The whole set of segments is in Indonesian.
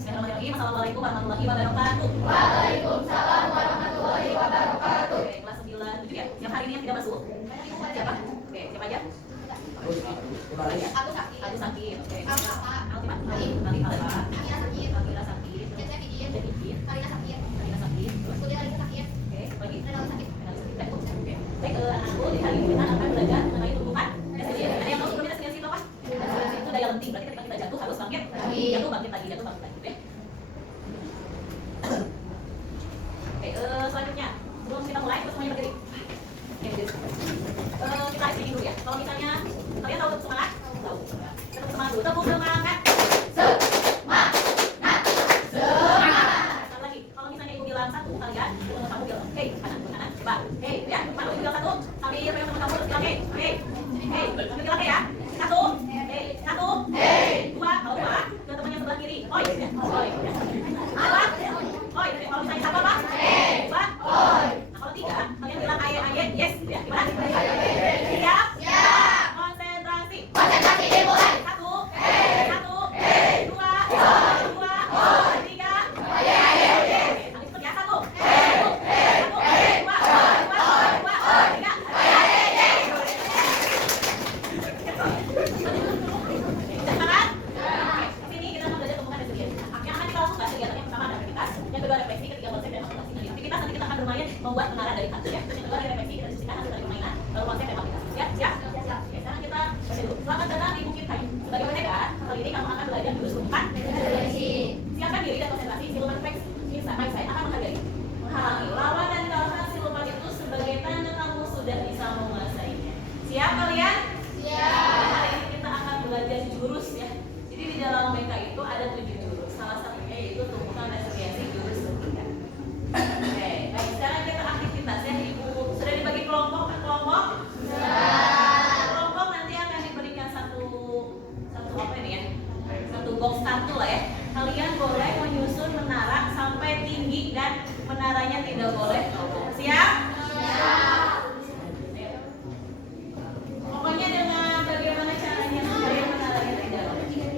Bismillahirrahmanirrahim. Assalamualaikum warahmatullahi wabarakatuh. Waalaikumsalam warahmatullahi wabarakatuh. Oke, kelas 9 7 ya. Yang hari ini yang tidak masuk. Siapa? Oke, siapa aja? Aku sakit. Aku sakit. Oke. Aku apa? Alfa. Alfa. Amira sakit. Alfa sakit. Cece bikin. Jadi bikin. Karina sakit. Karina sakit. Kuliah lagi sakit. Oke, lagi. Renal sakit. Baik, oke. Baik, anakku di hari ini kita akan belajar mengenai tumbuhan resiliensi. Ada yang tahu sebelumnya resiliensi itu apa? Resiliensi itu daya lenting. Berarti ketika kita jatuh harus bangkit. Jatuh bangkit lagi, jatuh bangkit lagi. Oke. Oke, selanjutnya sebelum kita mulai, terus semuanya berdiri. Oke, kita listening dulu ya. Kalau misalnya kalian tahu tepuk semangat? Tahu. Kita tepuk semangat dulu. Tepuk semangat. Semangat. Sekali lagi. Kalau misalnya ibu bilang satu, kalian kamu bilang, hey, kanan, coba, hey, ya, mana ibu bilang satu, sambil pegang teman kamu terus bilang, hey, sambil bilang ya, satu, hey, dua, kalau dua, ke temannya sebelah kiri, oi, ya, oi, ya. Dua, oi, kalau misalnya satu apa? Dua, oi. Nah kalau tiga, kalian bilang aye, yes, ya, gimana? Siap, konsentrasi, Dimulai. satu, dua, tiga, sambil cepet ya, satu, dua, tiga. Semangat. Oke, sini kita akan belajar tumbuhan resiliensi. Yang akan kita lakukan kegiatan yang pertama ada aktivitas, yang kedua refleksi, ketiga konsep dan aplikasi. Dari aktivitas nanti kita akan bermain membuat menara dari kaca ya. Terus yang kedua ada refleksi, kita diskusikan hasil dari permainan, lalu konsep dan aplikasi. Siap? Oke, sekarang kita baca dulu. Selamat datang di Bukit Kayu. Sebagai penegak, kali ini kamu akan belajar jurus tumbuhan resiliensi. Siapkan diri dan konsentrasi. Siluman Rex baik saya akan menghargai. Menghalangi lawan dan kalahkan siluman itu sebagai tanda kamu sudah bisa menguasainya. Siap kalian? Hari ini kita akan belajar jurus ya. Jadi di dalam mereka itu ada 7 jurus. Salah satunya yaitu tumbuhan resiliensi jurus ketiga. Oke, baik sekarang kita aktivitas ya. Ibu sudah dibagi kelompok per kelompok? Kelompok nanti akan diberikan satu apa ini ya? Satu box kartu lah ya. Kalian boleh menyusun menara sampai tinggi dan menaranya tidak boleh roboh. Siap? Pokoknya dengan bagaimana caranya supaya menaranya tidak langsung.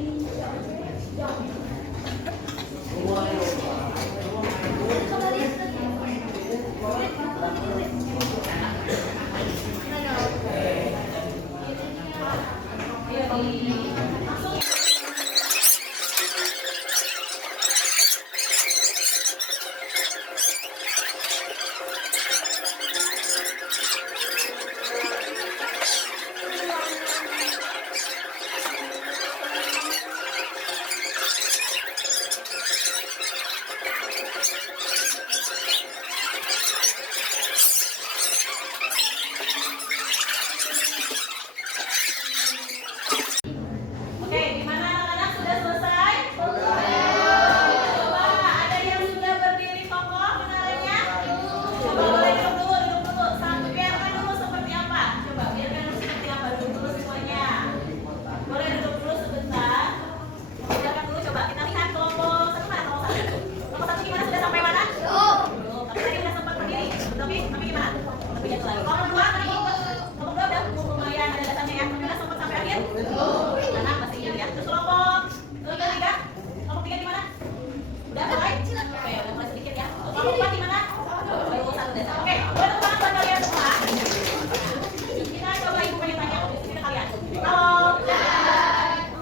Oke, gimana anak-anak sudah selesai? Coba ada yang sudah berdiri kokoh menaranya? Coba boleh duduk dulu. Biarkan dulu seperti apa? Coba biarkan dulu seperti apa? Duduk dulu semuanya. Boleh duduk dulu sebentar. Biarkan dulu coba kita lihat kelompok satu mana kelompok satu? Kelompok satu gimana sudah sampai mana? Belum. Tapi tadi udah sempat berdiri. Tapi gimana? Tapi jatuh lagi. Kelompok dua tadi? Kelompok dua udah lumayan ada dasarnya ya. Tapi udah sempat sampai akhir? Anak masih ingat ya. Terus kelompok ketiga? Kelompok tiga di mana? Udah mulai? Oke, udah mulai sedikit ya. Kelompok empat di mana? Baru satu dasar. Oke, boleh tepuk tangan buat kalian semua. Kita coba ibu pengen tanya ke kalian. Halo.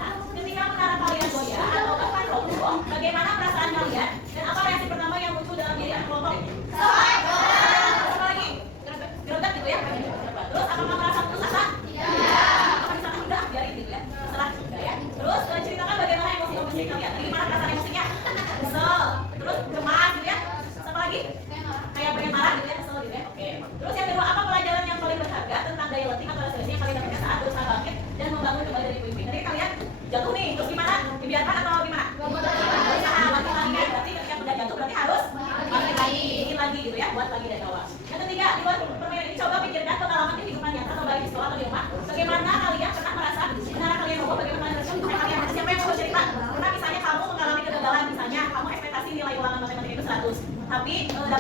Nah, ketika menara kalian goyah atau bahkan roboh, bagaimana perasaan kalian? Dan apa reaksi pertama yang muncul dalam diri anak kelompok? Apa lagi? Gereget gitu ya? Terus apakah merasa putus asa? Apa misalkan udah biarin gitu ya? Terserah sudah ya. Terus ceritakan bagaimana emosi kalian. Tadi gimana perasaan emosinya? Kesel. Terus gemas gitu ya. Apa lagi? Kayak pengen marah gitu ya, kesel gitu ya. Oke. Terus yang kedua, apa pelajaran yang paling berharga tentang daya letih atau resiliensi yang kalian dapatkan saat berusaha bangkit dan membangun kembali dari puing-puing? Tadi kalian jatuh nih, terus gimana? Dibiarkan atau gimana? Berusaha bangkit lagi kan? Berarti ketika udah jatuh berarti harus bangkit lagi, bikin lagi gitu ya, buat lagi dari awal. Yang ketiga, di luar permainan ini coba pikirkan pengalaman kehidupan nyata atau baik di sekolah atau di rumah. Bagaimana kalian pernah merasa menara kalian roboh? Bagaimana respon kalian? Siapa yang mau cerita? Pernah misalnya kamu mengalami kegagalan, misalnya kamu ekspektasi nilai ulangan matematika itu 100, tapi dapat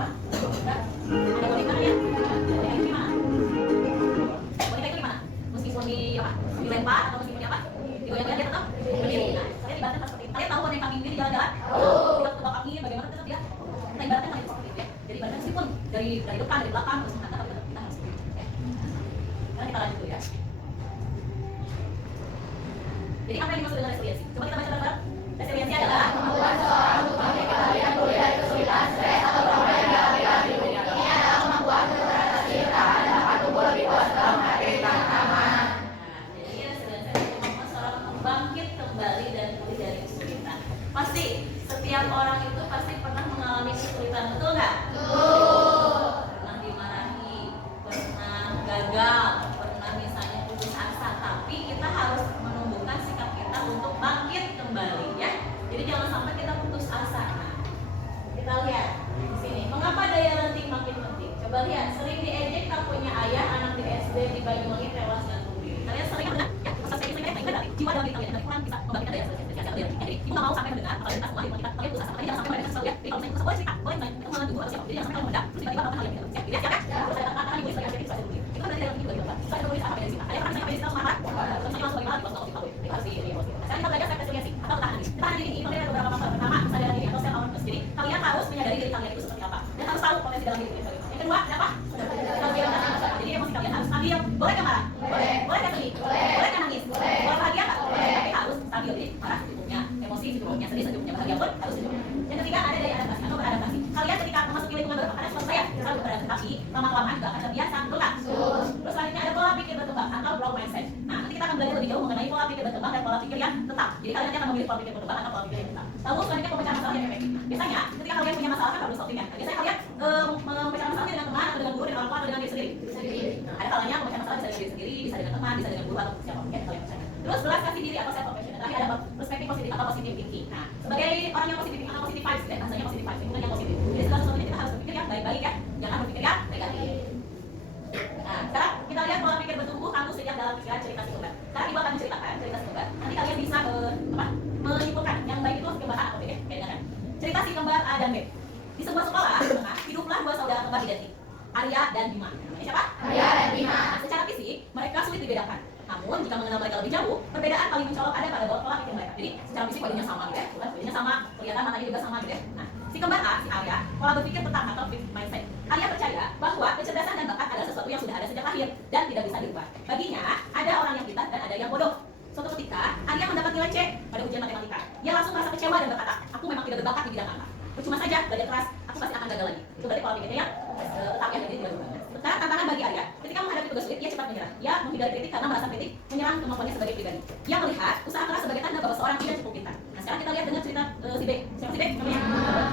Ada boneka ya? Boneka itu gimana? Boneka itu gimana? Meskipun di apa? Dilempar atau meskipun di apa? Digoyang-goyang dia tetap berdiri. Nah, saya dibantu seperti itu. Kalian tahu boneka kambing ini jalan-jalan? Tidak tebak kaki, bagaimana tetap dia? Nah, ibaratnya kalian seperti itu ya. Jadi ibaratnya meskipun dari depan, dari belakang, terus menghadap, tapi tetap kita harus seperti itu. Sekarang kita lanjut dulu ya. Jadi apa yang dimaksud dengan resiliensi? Coba kita baca bareng-bareng. Resiliensi adalah Kemampuan seorang untuk bangkit kembali dan pulih dari kesulitan, stres, atau trauma yang dialami. Ini adalah kemampuan untuk beradaptasi, bertahan, dan dapat tumbuh lebih kuat setelah menghadapi rintangan keamanan. Jadi resiliensi adalah kemampuan seorang untuk bangkit kembali dan pulih dari kesulitan. Pasti setiap orang itu pasti pernah mengalami kesulitan, betul nggak? Pernah dimarahi, pernah gagal, pernah misalnya putus asa, tapi kita harus menumbuhkan sikap kita untuk bangkit kembali ya. Jadi jangan sampai kita putus asa. Nah, kita lihat di sini. Mengapa daya lenting makin penting? Coba lihat, sering diejek tak punya ayah, anak di SD di Banyuwangi tewas gantung diri. Kalian sering mendengar? Ya, masa saya sering dari jiwa dalam diri kalian, dari Quran bisa membangkitkan daya lenting. Jadi, ibu nggak mau sampai mendengar apalagi kita semua kita kalian putus asa, kalian jangan sampai mereka kesel ya. Jadi kalau misalnya boleh cerita, boleh main kemana dulu atau siapa. Jadi jangan sampai meledak, terus tiba-tiba apa hal yang tidak bisa. Jadi siapa? Terus ada kata-kata ibu sebagai akhirnya itu dulu. Itu kan dari dalam diri juga. Kita ada tulis apa yang disita. Ada yang pernah apa yang disita marah. Terus langsung bagaimana di posisi tahu. Jadi harus di emosi. Sekarang kita belajar self resiliency atau tahan diri. Tahan diri ini ada beberapa faktor. Pertama, kesadaran diri atau self awareness. Jadi kalian harus menyadari diri kalian itu seperti apa dan harus tahu potensi dalam diri kalian. Yang kedua, apa? Jadi emosi kalian harus stabil. Boleh nggak marah? Boleh. Boleh nggak sedih? Boleh. Boleh nggak nangis? Boleh. Boleh bahagia nggak? Boleh. Tapi harus stabil. Jadi marah secukupnya, emosi secukupnya, sedih secukupnya, bahagia pun harus secukupnya. Yang ketiga ada daya adaptasi atau beradaptasi. Kalian ketika memasuki lingkungan baru, ada seperti saya selalu beradaptasi, lama-kelamaan juga akan terbiasa, betul nggak? Terus selanjutnya ada pola pikir berkembang atau growth mindset. Nah, nanti kita akan belajar lebih jauh mengenai pola pikir berkembang dan pola pikir yang tetap. Jadi kalian nanti akan memilih pola pikir berkembang atau pola pikir yang tetap. Lalu selanjutnya pemecahan masalah yang efektif. Nah, biasanya ketika kalian punya masalah kan problem solving ya. Biasanya kalian memecahkan masalahnya dengan teman atau dengan guru, dengan orang tua atau dengan diri sendiri. Nah, ada kalanya memecahkan masalah bisa dengan diri sendiri, bisa dengan teman, bisa dengan guru atau siapa mungkin kalian percaya. Terus belas kasih diri atau self compassion. Terakhir ada perspektif positif atau positive thinking. Nah, sebagai orang yang positif atau positive vibes, ya, rasanya positive vibes, itu yang positif. Jadi segala sesuatunya kita harus berpikir yang baik-baik ya, jangan berpikir yang negatif. Nah, sekarang kita lihat pola pikir bertumbuh kamu sejak dalam pikiran cerita si kembar. Sekarang ibu akan menceritakan cerita si kembar. Nanti kalian bisa menyimpulkan yang baik itu kembar A atau B. Kayak dengarkan. Cerita si kembar A dan B. Di sebuah sekolah, hiduplah dua saudara kembar identik, Arya dan Bima. Namanya siapa? Arya dan Bima. Nah, secara fisik mereka sulit dibedakan. Namun jika mengenal mereka lebih jauh, perbedaan paling mencolok ada pada pola pikir mereka. Jadi secara fisik badannya sama gitu ya, badannya sama, kelihatan matanya juga sama gitu ya. Nah, si kembar A, si Arya, pola berpikir tetap atau fixed mindset. Arya percaya bahwa kecerdasan dan bakat adalah sesuatu yang sudah ada sejak lahir dan tidak bisa dirubah. Baginya, ada orang yang pintar dan ada yang bodoh. Suatu ketika, Arya mendapat nilai C pada ujian matematika. Ia langsung merasa kecewa dan berkata, aku memang tidak berbakat di bidang apa. Percuma saja, belajar keras, aku pasti akan gagal lagi. Itu berarti pola pikirnya yang tetap ya, jadi tidak berubah. Sekarang tantangan bagi Arya, ketika menghadapi tugas sulit, ia cepat menyerah. Ia menghindari kritik karena merasa kritik menyerang kemampuannya sebagai pribadi. Ia melihat usaha keras sebagai tanda bahwa seorang tidak cukup pintar. Nah, sekarang kita lihat dengan cerita si B. Siapa si B? Namanya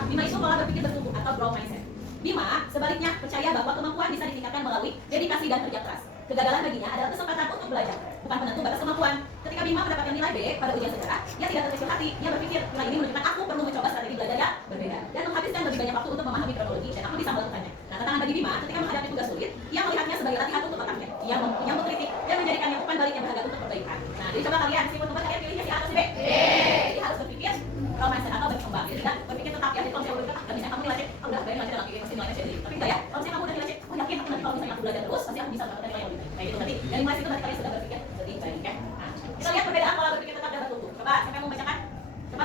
Bima itu pola berpikir bertumbuh atau growth mindset. Bima sebaliknya percaya bahwa kemampuan bisa ditingkatkan melalui dedikasi dan kerja keras. Kegagalan baginya adalah kesempatan untuk belajar, bukan penentu batas kemampuan. Ketika Bima mendapatkan nilai B pada ujian sejarah, ia tidak terkecil hati. Ia berpikir nilai ini menunjukkan aku perlu mencoba strategi belajar yang berbeda dan menghabiskan lebih banyak waktu untuk memahami kronologi dan aku bisa melakukannya. Nah, tantangan bagi Bima ketika menghadapi tugas sulit, ia melihatnya sebagai latihan untuk otaknya. Ia mengkritik dan menjadikannya umpan balik yang berharga untuk perbaikan. Nah, jadi coba kalian si teman kalian pilihnya si A atau si B? Jadi harus berpikir growth mindset atau berkembang. Jadi tidak berpikir tetap ya. Jadi kalau misalnya berpikir, misalnya kamu nilai C, udah bayar nilai C lagi pasti nilai C jadi. Tapi enggak ya. Kalau misalnya kamu udah nilai C, oh yakin aku nanti kalau misalnya aku belajar terus pasti aku bisa mendapatkan nilai yang lebih baik. Kayak gitu nanti. Dari mulai situ berarti kalian sudah berpikir lebih baik ya. Nah, kita lihat perbedaan pola berpikir tetap dan bertumbuh. Coba siapa yang mau membacakan? Coba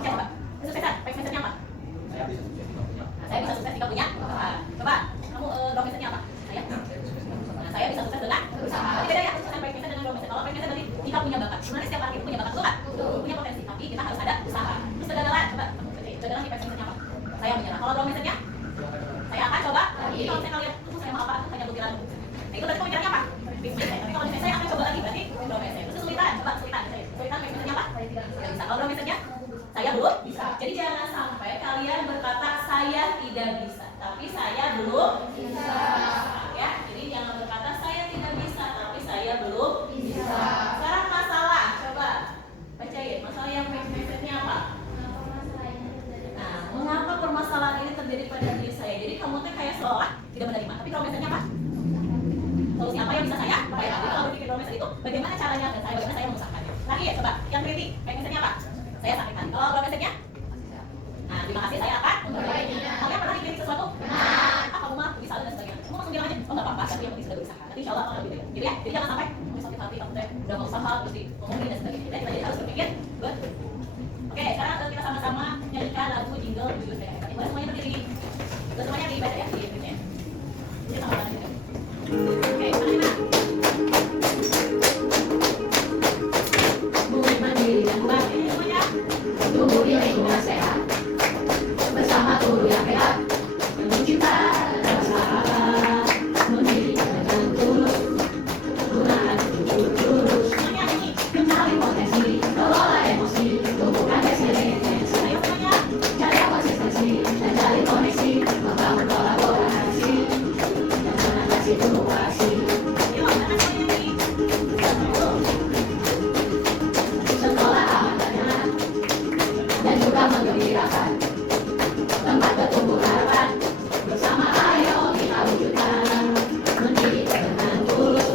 coba. Kesuksesan, baik mindsetnya apa? Nah, saya bisa sukses jika punya. Coba kamu growth mindsetnya apa? Saya. Nah, saya bisa sukses dengan berusaha. Tapi beda ya, kesuksesan baik mindset dengan growth mindset. Kalau baik mindset berarti jika punya bakat. Sebenarnya setiap orang itu punya bakat, betul nggak? Punya potensi, tapi kita harus ada usaha. Terus kegagalan, coba kegagalan di baik mindsetnya apa? Saya menyerah. Kalau growth mindsetnya? Saya akan coba. Jadi kalau misalnya kalian tunggu saya mau apa? Hanya butiran. Nah, itu berarti pemikirannya apa? Fixed mindset. Tapi kalau misalnya saya akan coba lagi berarti growth mindset. Terus kesulitan, coba kesulitan. Kesulitan baik mindsetnya apa? Saya tidak bisa. Kalau growth mindsetnya? Saya belum bisa. Jadi jangan sampai kalian berkata saya tidak bisa, tapi saya belum bisa. Ya, jadi jangan berkata saya tidak bisa, tapi saya belum bisa. Sekarang masalah, coba bacain. Masalah yang mindsetnya apa? Nah, mengapa permasalahan ini terjadi pada diri saya? Jadi kamu tuh kayak seolah tidak menerima, tapi kalau mindsetnya apa? Solusi apa yang bisa saya upayakan? Jadi kalau berpikir mindset itu, bagaimana caranya dan bagaimana saya mengusahakannya? Lagi ya, coba yang kritik, mindsetnya apa? Saya sakitkan. Kalau mindsetnya? Nah, terima kasih saya akan memperbaikinya. Kalian pernah insya Allah akan lebih gitu ya. Jadi jangan sampai sakit hati kamu teh udah mau usaha terus ngomongin dan sebagainya. Kita jadi harus berpikir buat. Oke, sekarang kita sama-sama nyanyikan lagu jingle Jujur Saya Hebat. Boleh semuanya berdiri. Semuanya dibaca ya di sini. Jadi sama-sama gitu. Oke, mana? Bumi mandiri dan baik, Semuanya. tumbuh di lingkungan sehat, bersama guru yang hebat, mencipta rasa sahabat, mendidik dengan tulus, gunakan jurus, Semuanya nyanyi. kenali potensi, kelola emosi, tumbuhkan resiliensi, Ayo semuanya. jaga konsistensi, dan jalin koneksi, membangun kolaborasi, dan menangani situasi. Yuk, sekarang semuanya nyanyi. Sekolah aman dan nyaman, dan juga menggembirakan, tempat bertumbuh harapan, bersama ayo kita wujudkan, mendidik dengan tulus,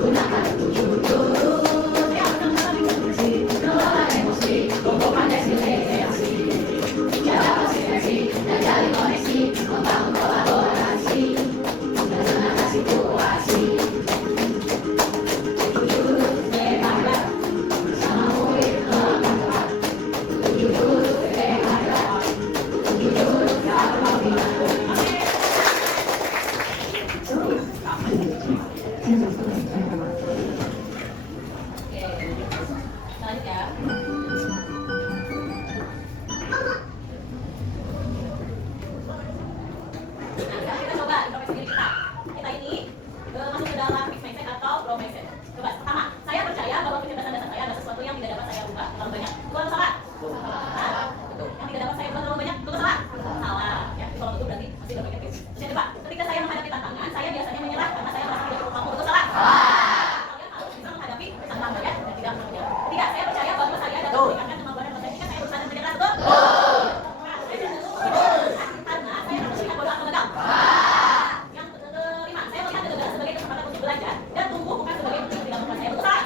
gunakan jurus, yang menangani kelola emosi, tumbuhkan resiliensi, jaga konsistensi, dan jalin koneksi, membangun kolaborasi, dan menangani situasi. Jurus hebat, sama murid melakukan tepat, jurus hebat, jurus apabila. Oke. Lanjut ya. Nah, sekarang kita coba introspeksi diri kita. Kita ini masuk ke dalam fixed mindset atau growth mindset. Coba, pertama, saya percaya bahwa kecerdasan dasar saya ada sesuatu yang tidak dapat saya ubah terlalu banyak. Betul atau salah? Nah, betul. Yang tidak dapat saya ubah terlalu banyak, betul atau salah? Salah. Ya, kalau betul berarti masih berpikir kritis. Terus yang kedua, ketika saya menghadapi tantangan, saya biasanya menyerah karena saya merasa tidak cukup mampu. Betul salah? Kalian harus bisa menghadapi tantangan ya, dan tidak pernah menyerah. Ketiga, saya percaya bahwa saya dapat meningkatkan kemampuan dan potensi saya berusaha dan menyerah. Betul? Nah, saya cenderung karena saya harus melihat bodoh atau gagal. Yang kelima, saya melihat kegagalan sebagai kesempatan untuk belajar dan tumbuh bukan sebagai bentuk ketidakmampuan saya. Betul salah?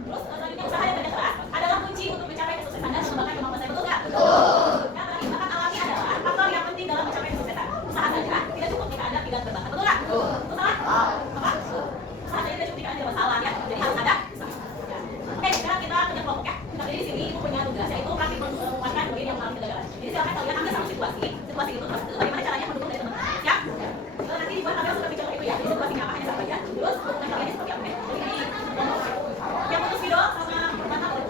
Terus selanjutnya usaha dan kerja keras adalah kunci untuk mencapai kesuksesan dan mengembangkan kemampuan saya. Betul nggak? Yang terakhir, bakat alami adalah faktor yang penting dalam mencapai kesuksesan. Usaha saja tidak cukup jika Anda tidak berbakat. Betul nggak? Betul salah? Apa? Usaha saja tidak cukup jika Anda tidak bersalah ya. Jadi harus ada usaha. Ya. Oke, sekarang kita kerja kelompok ya. Kita di sini ibu punya tugas yaitu praktik menguatkan bagian yang mengalami kegagalan. Jadi silakan kalian ambil satu situasi. Situasi itu terus bagaimana caranya mendukung dari teman-teman. Siap? Nanti dibuat tabel seperti contoh itu ya. Jadi situasinya apa hanya satu aja. Terus hubungan kaliannya seperti apa? Jadi di kelompok. Yang putus video sama pertama boleh.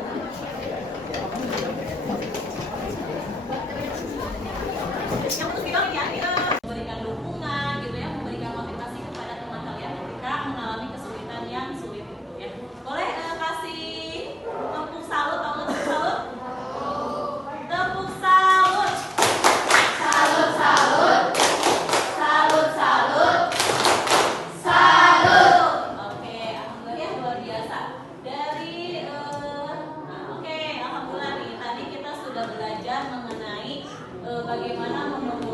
Yang putus video ini ya, kita memberikan dukungan gitu ya, memberikan motivasi kepada teman kalian ketika mengalami kesulitan yang sulit itu ya. Boleh kasih tepuk salut, tahu tepuk salut? Tepuk salut. Salut, salut, salut, salut, salut. Oke, alhamdulillah luar biasa. Dari oke, alhamdulillah nih. Tadi kita sudah belajar mengenai bagaimana membangun